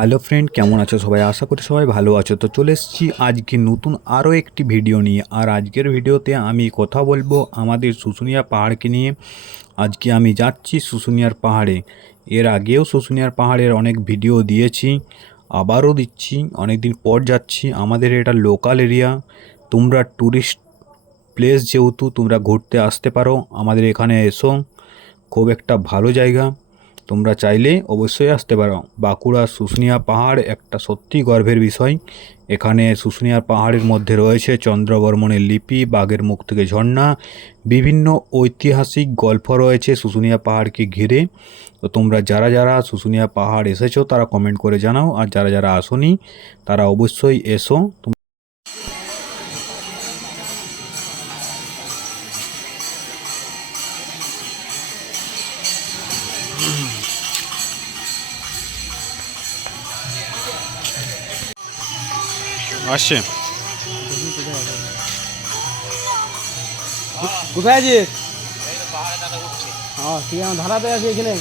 Hello friend, কেমন আছো সবাই? আশা করি সবাই ভালো আছো। তো চলে এসেছি আজকে নতুন আরও একটি ভিডিও নিয়ে। আর আজকের ভিডিওতে আমি কথা বলবো আমাদের শুশুনিয়া পাহাড়কে নিয়ে। আজকে আমি যাচ্ছি শুশুনিয়ার পাহাড়ে। এর আগেও শুশুনিয়ার পাহাড়ের অনেক ভিডিও দিয়েছি, আবারও দিচ্ছি। অনেক দিন পর যাচ্ছি। আমাদের এটা লোকাল এরিয়া। তোমরা ট্যুরিস্ট প্লেস, যেহেতু তোমরা ঘুরতে আসতে পারো আমাদের এখানে এসো। খুব একটা ভালো জায়গা, তোমরা চাইলে অবশ্যই আসতে পারো। বাঁকুড়া শুশুনিয়া পাহাড় একটা সত্যি গর্বের বিষয়। এখানে শুশুনিয়া পাহাড়ের মধ্যে রয়েছে চন্দ্রবর্মণের লিপি, বাঘের মুখ থেকে ঝর্ণা, বিভিন্ন ঐতিহাসিক গল্প রয়েছে শুশুনিয়া পাহাড়কে ঘিরে। তো তোমরা যারা যারা শুশুনিয়া পাহাড় এসেছো তারা কমেন্ট করে জানাও, আর যারা যারা আসোনি তারা অবশ্যই এসো। আসছে কোথায় আছিস? হ্যাঁ, ঠিক আছে, ধারাতে আছি এখানে।